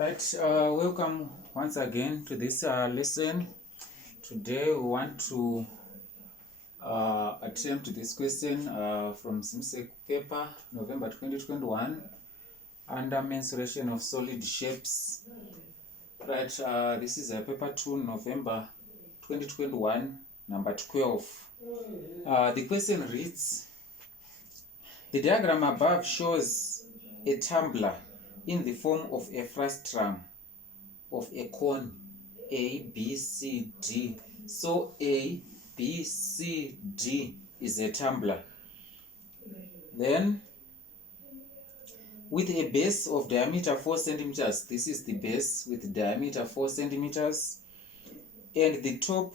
Right, welcome once again to this lesson. Today we want to attempt this question from SIMSEC paper, November 2021, under mensuration of solid shapes. Right, this is paper 2, November 2021, number 12. The question reads, the diagram above shows a tumbler in the form of a frustrum of a cone A, B, C, D. So A, B, C, D is a tumbler. Then with a base of diameter 4 centimeters, this is the base with diameter 4 centimeters, and the top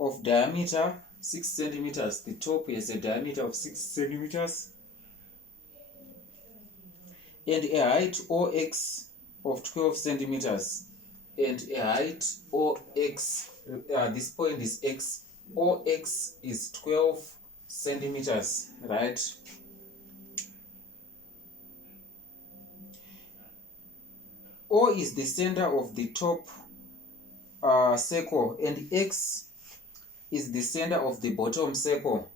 of diameter 6 centimeters. The top has a diameter of 6 centimeters and a height OX of 12 centimeters and a height OX, this point is X, OX is 12 centimeters, right? O is the center of the top circle and X is the center of the bottom circle.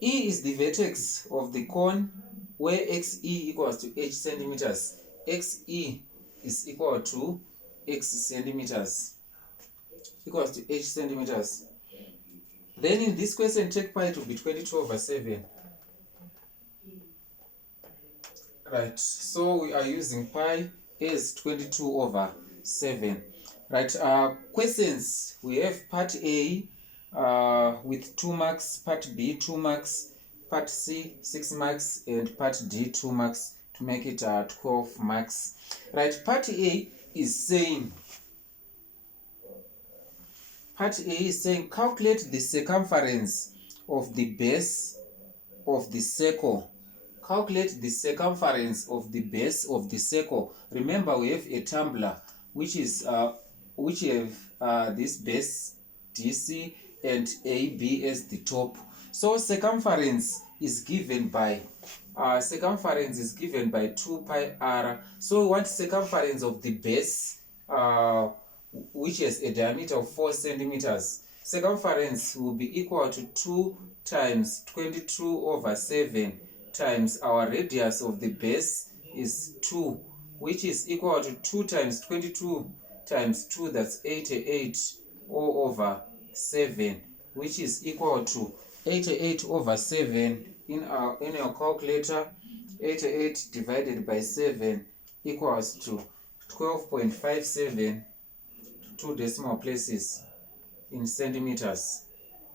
E is the vertex of the cone where XE equals to H centimeters. XE is equal to X centimeters, equals to H centimeters. Then in this question, take pi to be 22/7. Right, so we are using pi as 22/7. Right, questions, we have part A with 2 marks, part B 2 marks, part C 6 marks, and part D 2 marks to make it 12 marks. Right, part A is saying, calculate the circumference of the base of the circle. Calculate the circumference of the base of the circle. Remember, we have a tumbler which have this base DC and AB as the top. So circumference is given by 2 pi r. So we want circumference of the base which has a diameter of 4 centimeters. Circumference will be equal to 2 times 22/7 times our radius of the base is 2, which is equal to 2 times 22 times 2, that's 88/7, which is equal to 88/7 in your calculator. 88 divided by 7 equals to 12.57, 2 decimal places in centimeters,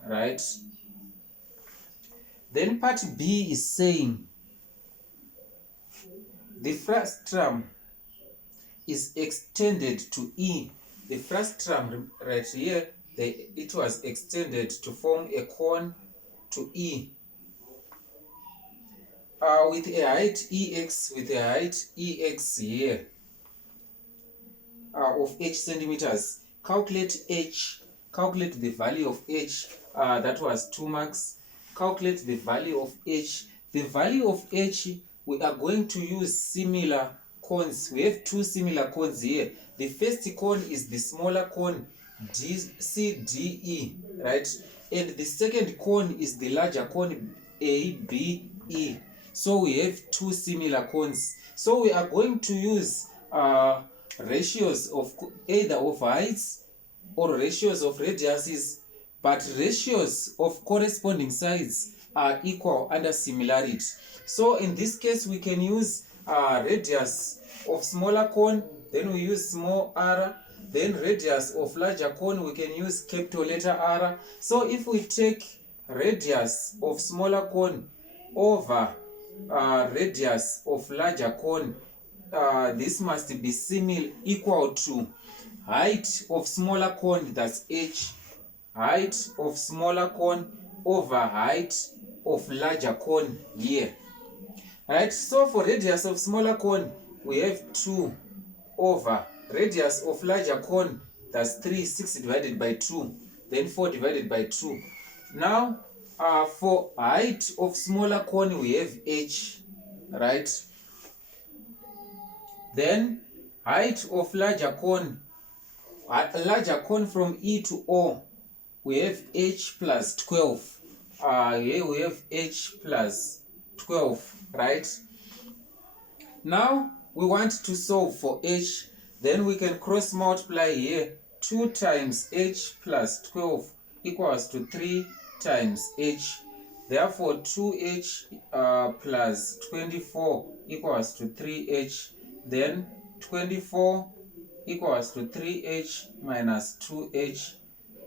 right? Then part B is saying the frustrum is extended to E. The frustrum right here, it was extended to form a cone to E with a height EX, with a height EX here of H centimeters. Calculate H, calculate the value of H, that was 2 marks. Calculate the value of H. The value of H, we are going to use similar cones. We have 2 similar cones here. The first cone is the smaller cone DCDE, right? And the second cone is the larger cone ABE. So we have 2 similar cones. So we are going to use ratios of either of heights or ratios of radiuses, but ratios of corresponding sides are equal under similarity. So in this case, we can use radius of smaller cone, then we use small r, then radius of larger cone, we can use capital letter R. So if we take radius of smaller cone over radius of larger cone, this must be equal to height of smaller cone, that's H, height of smaller cone over height of larger cone here. Right, so for radius of smaller cone, we have 2 over radius of larger cone, that's 3, 6 divided by 2, then 4 divided by 2. Now, for height of smaller cone, we have H, right? Then height of larger cone from E to O, we have h plus 12. Here we have h plus 12, right? Now we want to solve for h, then we can cross multiply here. 2 times h plus 12 equals to 3 times h. Therefore 2h plus 24 equals to 3h. Then 24 equals to 3h minus 2h.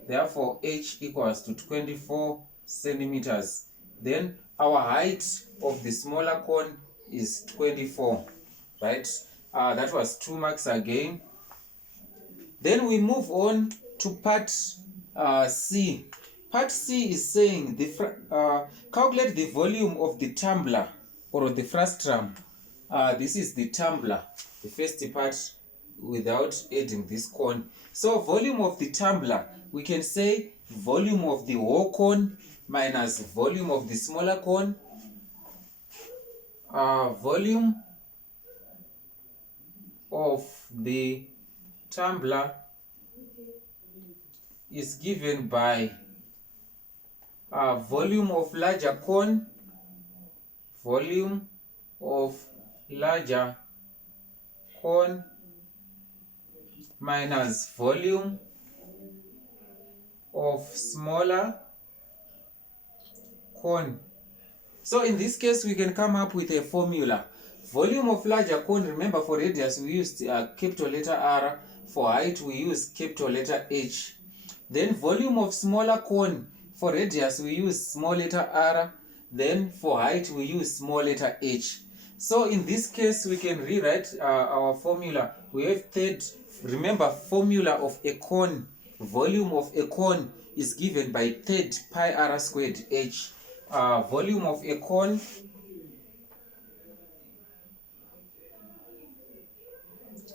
Therefore h equals to 24 centimeters. Then our height of the smaller cone is 24, right? That was 2 marks again. Then we move on to part C. Part C is saying calculate the volume of the tumbler or the frustrum. This is the tumbler, the first part without adding this cone. So volume of the tumbler, we can say volume of the whole cone minus volume of the smaller cone. Volume of the tumbler is given by volume of larger cone, volume of larger cone minus volume of smaller cone. So in this case, we can come up with a formula. Volume of larger cone, remember for radius we used capital letter R, for height we use capital letter H. Then volume of smaller cone, for radius we use small letter r, then for height we use small letter h. So in this case we can rewrite our formula. We have remember formula of a cone, volume of a cone is given by third pi r squared h. Volume of a cone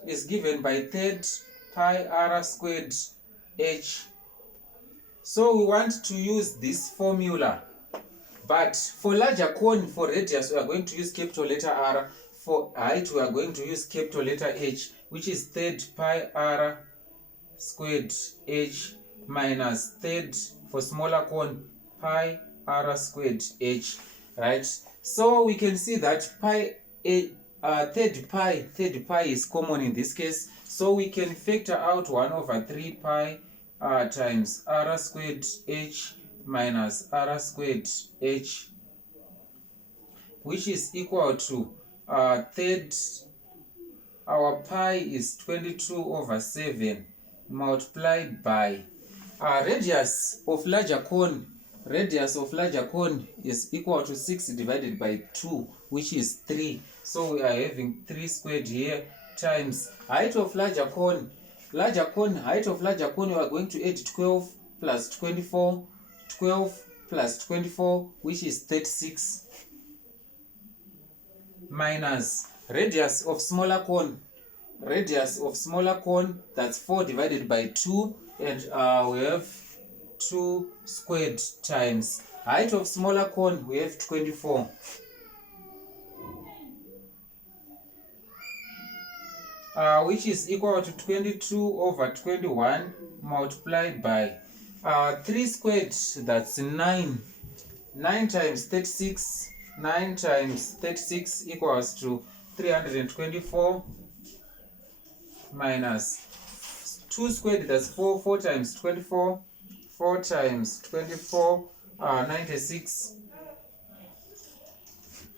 is given by third pi r squared h. So we want to use this formula, but for larger cone, for radius, we are going to use capital letter R. For height, we are going to use capital letter H, which is third pi R squared H minus third, for smaller cone, pi R squared H, right? So we can see that third pi is common in this case. So we can factor out 1 over 3 pi times r squared h minus r squared h, which is equal to third, our pi is 22 over 7 multiplied by radius of larger cone. Radius of larger cone is equal to 6 divided by 2, which is 3. So we are having 3 squared here times height of larger cone. Larger cone, height of larger cone, we are going to add 12 plus 24, 12 plus 24, which is 36, minus radius of smaller cone. Radius of smaller cone, that's 4 divided by 2, and we have 2 squared times height of smaller cone, we have 24. Which is equal to 22 over 21 multiplied by 3 squared, that's 9. 9 times 36, 9 times 36 equals to 324 minus 2 squared, that's 4. 4 times 24, 4 times 24, 96.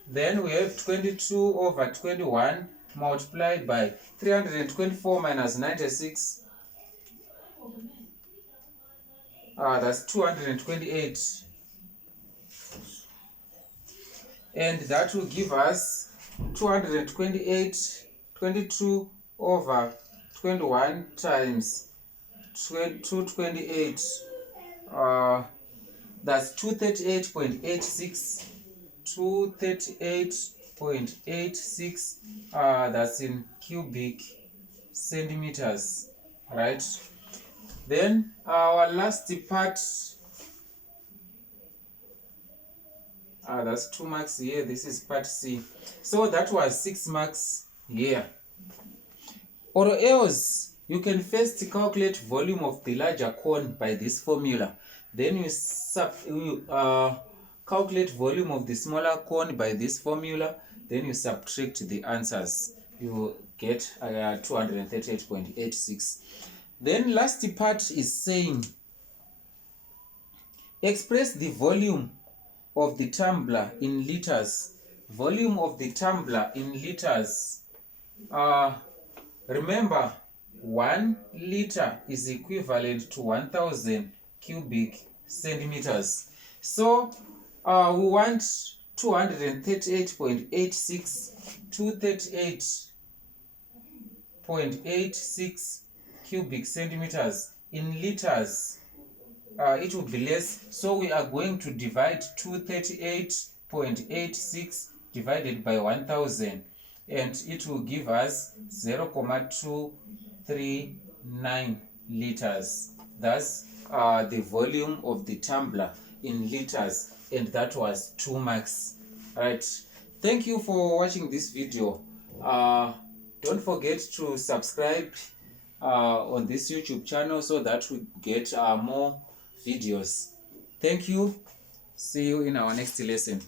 Then we have 22 over 21 multiplied by 324 minus 96, that's 228, and that will give us 228, 22 over 21 times 228, that's 238.86, 238.86, that's in cubic centimeters, right? Then our last part, that's 2 marks here. This is part C. So that was 6 marks here. Or else you can first calculate volume of the larger cone by this formula. Then you calculate volume of the smaller cone by this formula. Then you subtract the answers. You get 238.86. Then last part is saying express the volume of the tumbler in liters. Volume of the tumbler in liters. Remember, 1 liter is equivalent to 1000 cubic centimeters. So we want 238.86 238.86 cubic centimeters. In liters, it will be less, so we are going to divide 238.86 divided by 1000, and it will give us 0.239 liters. That's the volume of the tumbler in liters, and that was 2 marks. Right, thank you for watching this video. Don't forget to subscribe on this YouTube channel so that we get more videos. Thank you. See you in our next lesson.